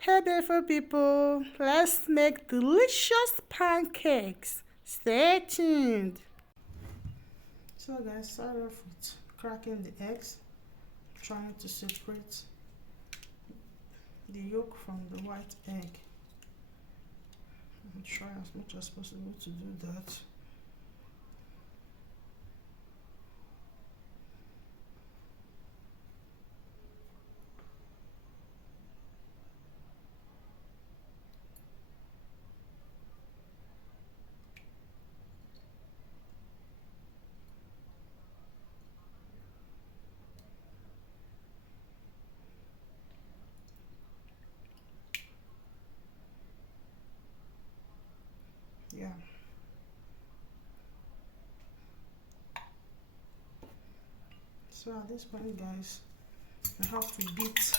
Hey beautiful people, let's make delicious pancakes. Stay tuned. So guys, start off with cracking the eggs, trying to separate the yolk from the white egg. And try as much as possible to do that. Yeah. So at this point guys, you have to beat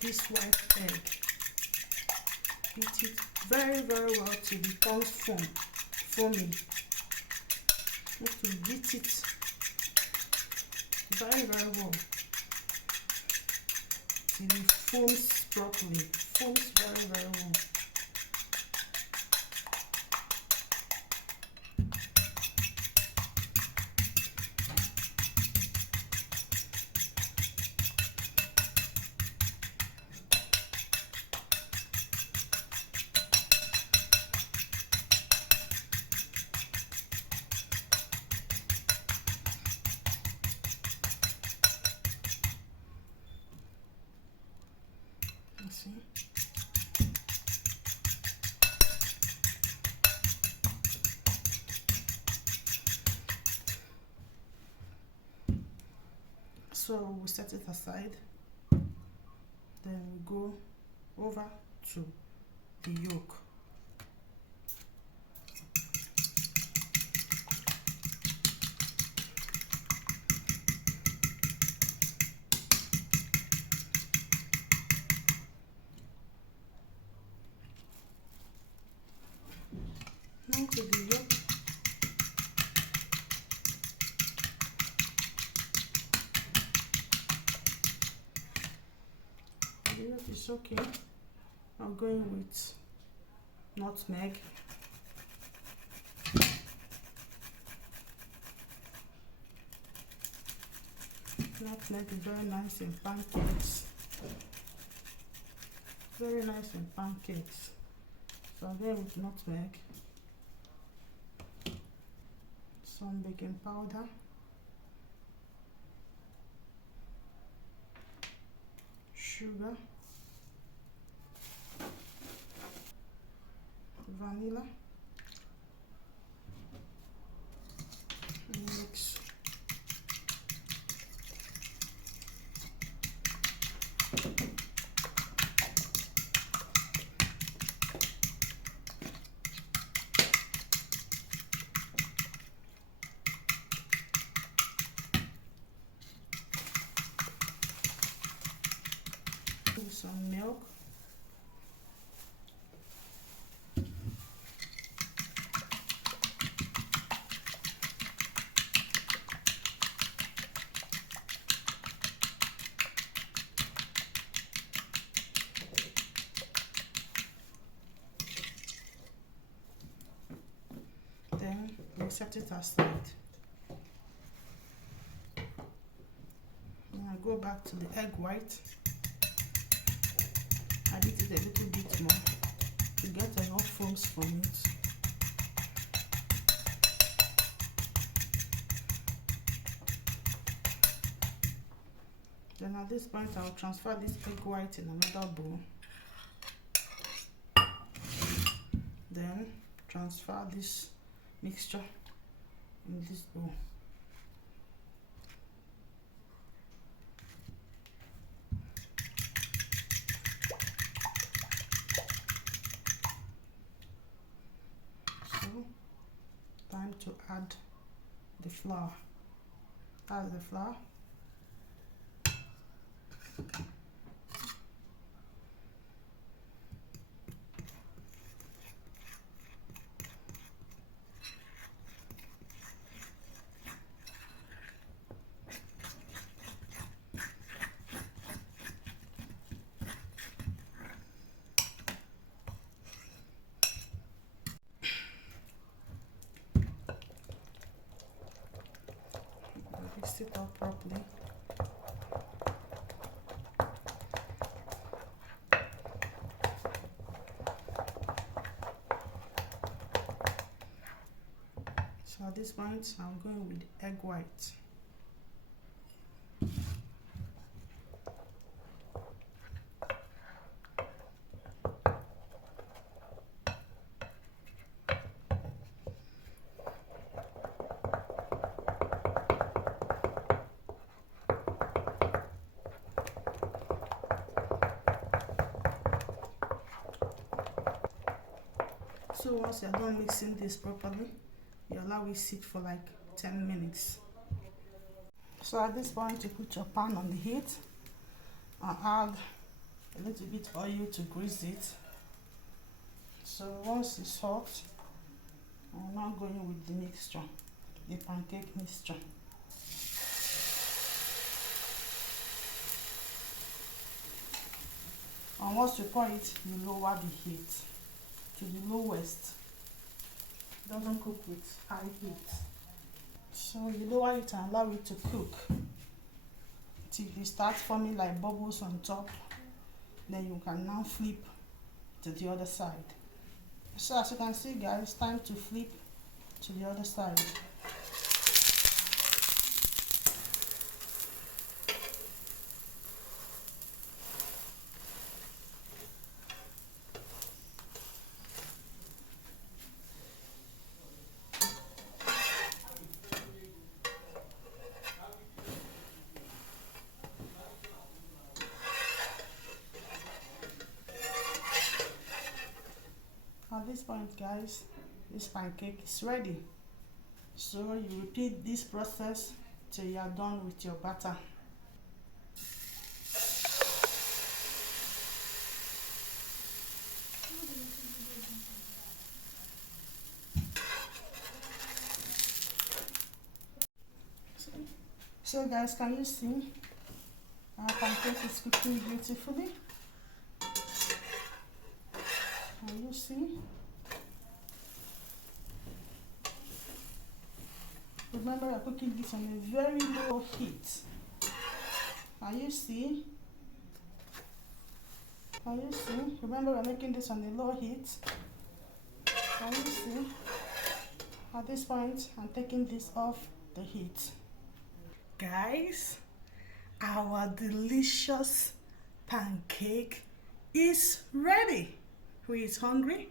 this white egg. Beat it very well till it becomes foamy. You have to beat it very well till it foams properly. Foams very well. See? So we set it aside, then we go over to the yolk. Now to the yolk. The yolk is okay. I'm going with nutmeg. Nutmeg is very nice in pancakes. Very nice in pancakes. So I'm going with nutmeg. Some baking powder. Sugar. Vanilla. Mix. With some milk. Then we set it aside. Now I go back to the egg white. I beat it a little bit more to get enough foams from it. Then at this point I'll transfer this egg white in another bowl. Then transfer this mixture in this bowl. So time to add the flour. Add the flour. it up properly. So at this point, I'm going with egg white. So once you're done mixing this properly, you allow it sit for like 10 minutes. So at this point, you put your pan on the heat and add a little bit oil to grease it. So once it's hot, I'm now going with the mixture, the pancake mixture. And once you pour it, you lower the heat to the lowest. It doesn't cook with high heat. So you lower it and allow it to cook till it starts forming like bubbles on top. Then you can now flip to the other side. So as you can see, guys, time to flip to the other side. At this point, guys, this pancake is ready. So you repeat this process till you are done with your batter. So guys, can you see our pancake is cooking beautifully? Can you see? Remember, you're cooking this on a very low heat. Can you see? Can you see? Remember, we're making this on a low heat. Can you see? At this point, I'm taking this off the heat. Guys, our delicious pancake is ready. Who is hungry?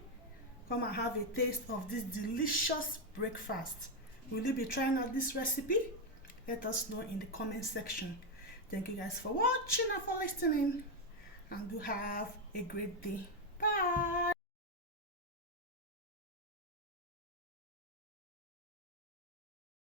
Come and have a taste of this delicious breakfast. Will you be trying out this recipe? Let us know in the comment section. Thank you guys for watching and for listening. And do have a great day. Bye.